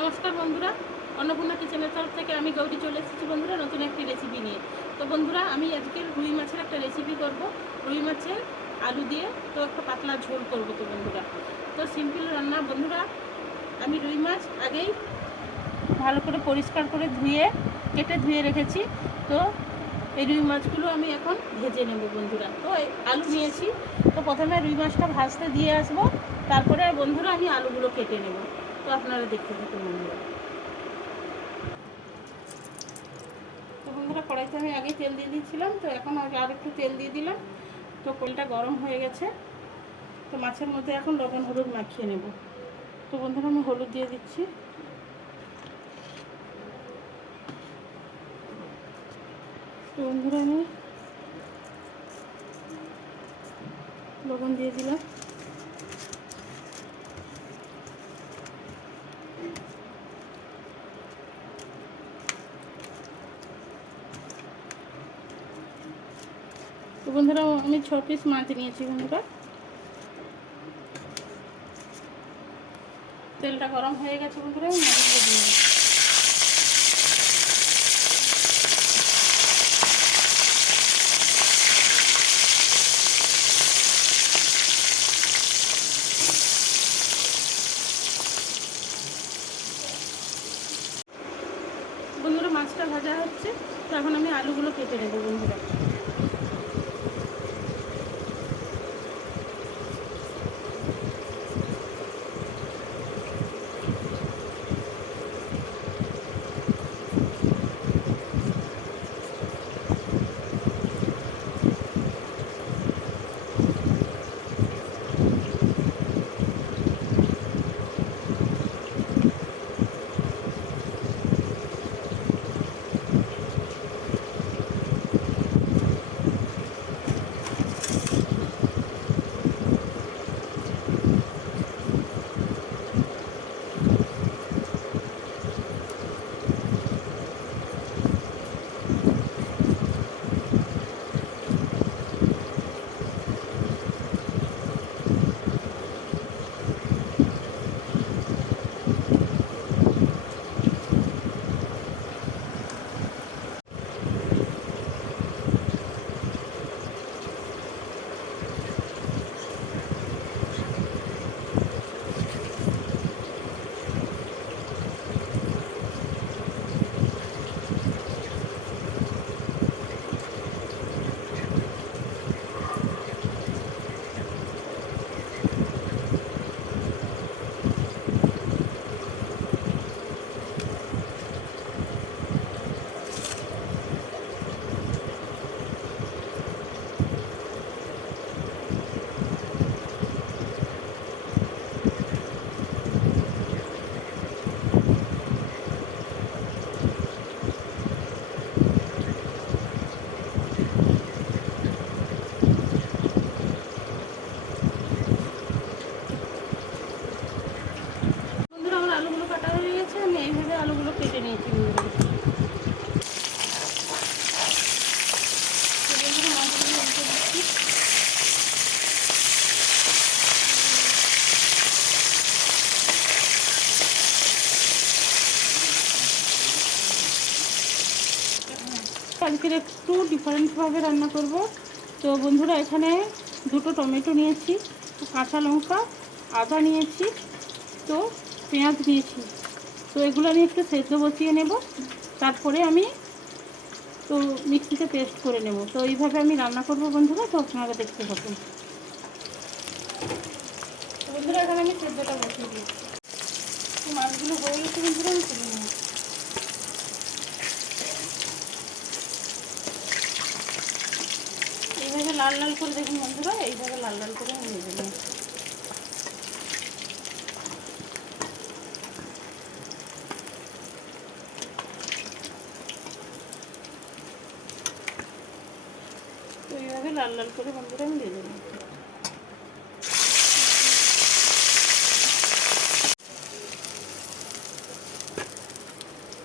নমস্কার বন্ধুরা, অন্নপূর্ণা কিচেনের তরফ থেকে আমি গৌরী চলে এসেছি বন্ধুরা নতুন একটি রেসিপি নিয়ে। তো বন্ধুরা, আমি আজকে রুই মাছের একটা রেসিপি করব। রুই মাছের আলু দিয়ে তো একটা পাতলা ঝোল করব। তো বন্ধুরা, তো সিম্পল রান্না বন্ধুরা। আমি রুই মাছ আগেই ভালো করে পরিষ্কার করে কেটে ধুয়ে রেখেছি। তো এই রুই মাছগুলো আমি এখন ভেজে নেব বন্ধুরা। তো আলু নিয়েছি, তো প্রথমে রুই মাছটা ভাজতে দিয়ে আসবো, তারপরে বন্ধুরা আমি আলুগুলো কেটে নেব। তো আপনারা দেখতে থাকুন বন্ধুরা। তো বন্ধুরা, কড়াইতে আমি আগে তেল দিয়ে দিয়েছিলাম, তো এখন আর একটু তেল দিয়ে দিলাম। তো তেলটা গরম হয়ে গেছে, তো মাছের মধ্যে এখন লবণ হলুদ মাখিয়ে নেব। তো বন্ধুরা, আমি হলুদ দিয়ে দিচ্ছি। তো বন্ধুরা, আমি লবণ দিয়ে দিলাম। তো বন্ধুরা, আমি 6 পিস মাছ নিয়েছি বন্ধুরা। তেলটা গরম হয়ে গেছে বন্ধুরা, আমি মাছগুলো দিয়ে দিচ্ছি। বন্ধুরা, মাছটা ভাজা হচ্ছে, তো এখন আমি আলুগুলো কেটে নেবো বন্ধুরা। বন্ধুরা, আমার আলুগুলো কাটা হয়ে গেছে, আমি এইভাবে আলুগুলো কেটে নিয়েছি বন্ধুরা। তো বন্ধুরা, মাছগুলো উল্টে দিচ্ছি। আজকের একটু ডিফারেন্টভাবে রান্না করব। তো বন্ধুরা, এখানে 2টো টমেটো নিয়েছি, কাঁচা লঙ্কা, আদা নিয়েছি, তো পেঁয়াজ নিয়েছি। তো এগুলো আমি একটু সেদ্ধ বসিয়ে নেব, তারপরে আমি তো মিক্সিতে পেস্ট করে নেব। তো এইভাবে আমি রান্না করব বন্ধুরা, তো আপনারা দেখতে পাবেন। তো বন্ধুরা, এখানে আমি সেদ্ধটা বসিয়ে দিয়েছি। তো মাছগুলো হয়ে গেছে বন্ধুরা, আমি তুলে নেব। এইভাবে লাল লাল করে দেখুন বন্ধুরা, এইভাবে লাল লাল করে আমি ভেজে নেব। তো এইভাবে লাল লাল করে বন্ধুরা আমি ভেজে নেব।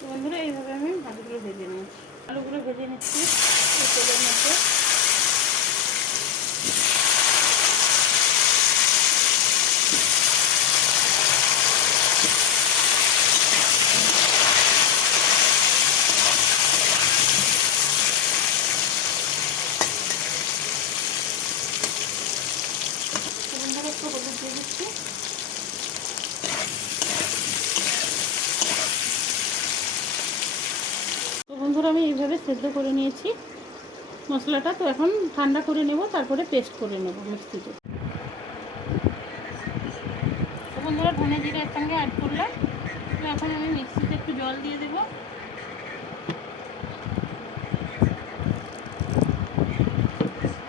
বন্ধুরা, এইভাবে আমি মাছগুলো ভেজে নিয়েছি, আলুগুলো ভেজে নিচ্ছি এই তেলের মধ্যে। বন্ধুরা আমি এইভাবে সেদ্ধ করে নিয়েছি মশলাটা। তো এখন ঠান্ডা করে নেব, তারপরে পেস্ট করে নেব মিক্সিতে। তো বন্ধুরা ধনে জিরে একসঙ্গে অ্যাড করলাম। তো এখন আমি মিক্সিতে একটু জল দিয়ে দেবো।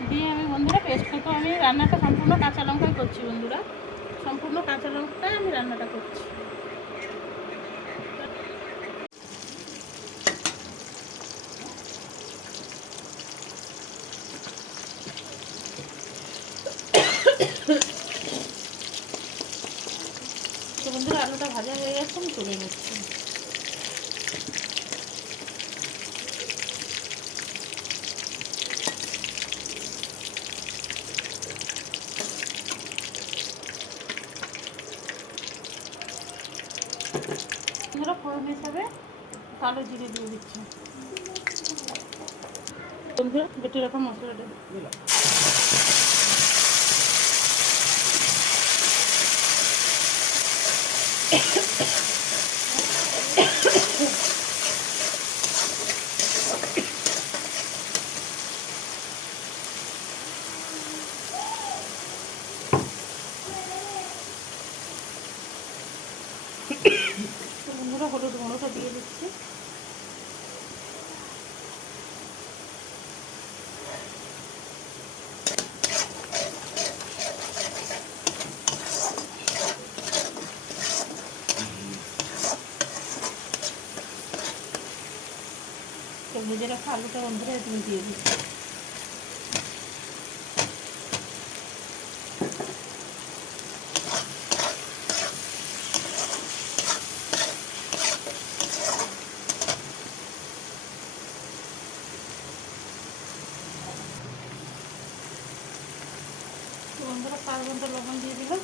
দিয়ে আমি বন্ধুরা পেস্ট করতে, আমি রান্নাটা সম্পূর্ণ কাঁচা লঙ্কায় করছি বন্ধুরা, সম্পূর্ণ কাঁচা লঙ্কায় আমি রান্নাটা করছি। তো বন্ধুরা আলুটা ভাজা হয়ে গেছে, আমি তুলে নিচ্ছি। বন্ধুরা ফোড়ন হিসাবে কালো জিরে দিয়ে দিচ্ছি। বন্ধুরা বেটে রাখা মশলাটা দিলাম। বন্ধুরা হলুদ গুঁড়োটা দিয়ে দিচ্ছি। তো ভেজে রাখা আলুটা বন্ধুরা তুমি দিয়ে দিচ্ছি। বন্ধুরা 5 ঘন্টা লবণ দিয়ে দিলাম।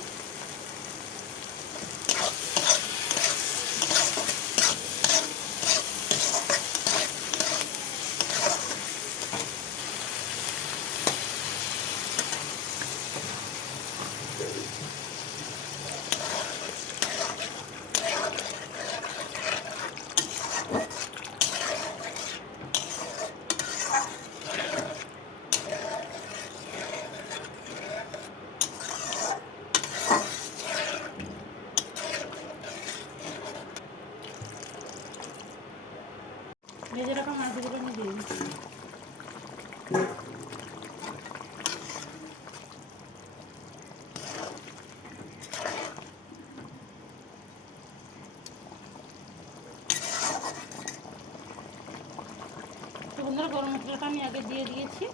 ভেজে রাখা মাছগুলো আমি দিয়ে দিচ্ছি। তো বন্ধুরা গরম মশলাটা আমি আগে দিয়ে দিয়েছি।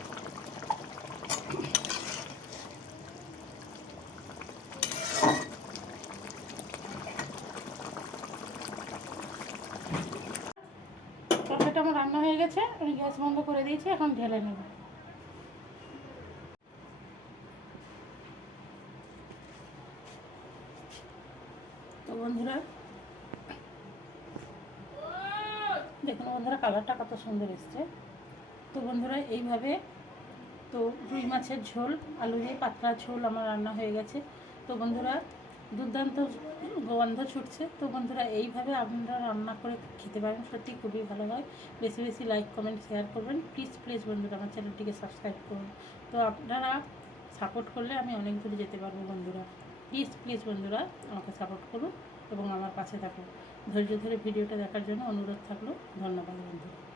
তরকারিটা আমার রান্না হয়ে গেছে, আমি গ্যাস বন্ধ করে দিয়েছি, এখন ঢেলে নেব। তো বন্ধুরা দেখুন বন্ধুরা কালারটা কত সুন্দর এসছে। তো বন্ধুরা এইভাবে তো রুই মাছের ঝোল, আলু দিয়ে পাতলা ঝোল আমার রান্না হয়ে গেছে। তো বন্ধুরা দুর্দান্ত গন্ধ ছুটছে। তো বন্ধুরা এইভাবে আপনারা রান্না করে খেতে পারেন, সত্যি খুবই ভালো হয়। বেশি বেশি লাইক কমেন্ট শেয়ার করবেন। প্লিজ প্লিজ বন্ধুরা আমার চ্যানেলটিকে সাবস্ক্রাইব করুন। তো আপনারা সাপোর্ট করলে আমি অনেক দূরে যেতে পারবো বন্ধুরা। প্লিজ প্লিজ বন্ধুরা আমাকে সাপোর্ট করুন এবং আমার পাশে থাকুন। ধৈর্য ধরে ভিডিওটা দেখার জন্য অনুরোধ থাকলো। ধন্যবাদ বন্ধুরা।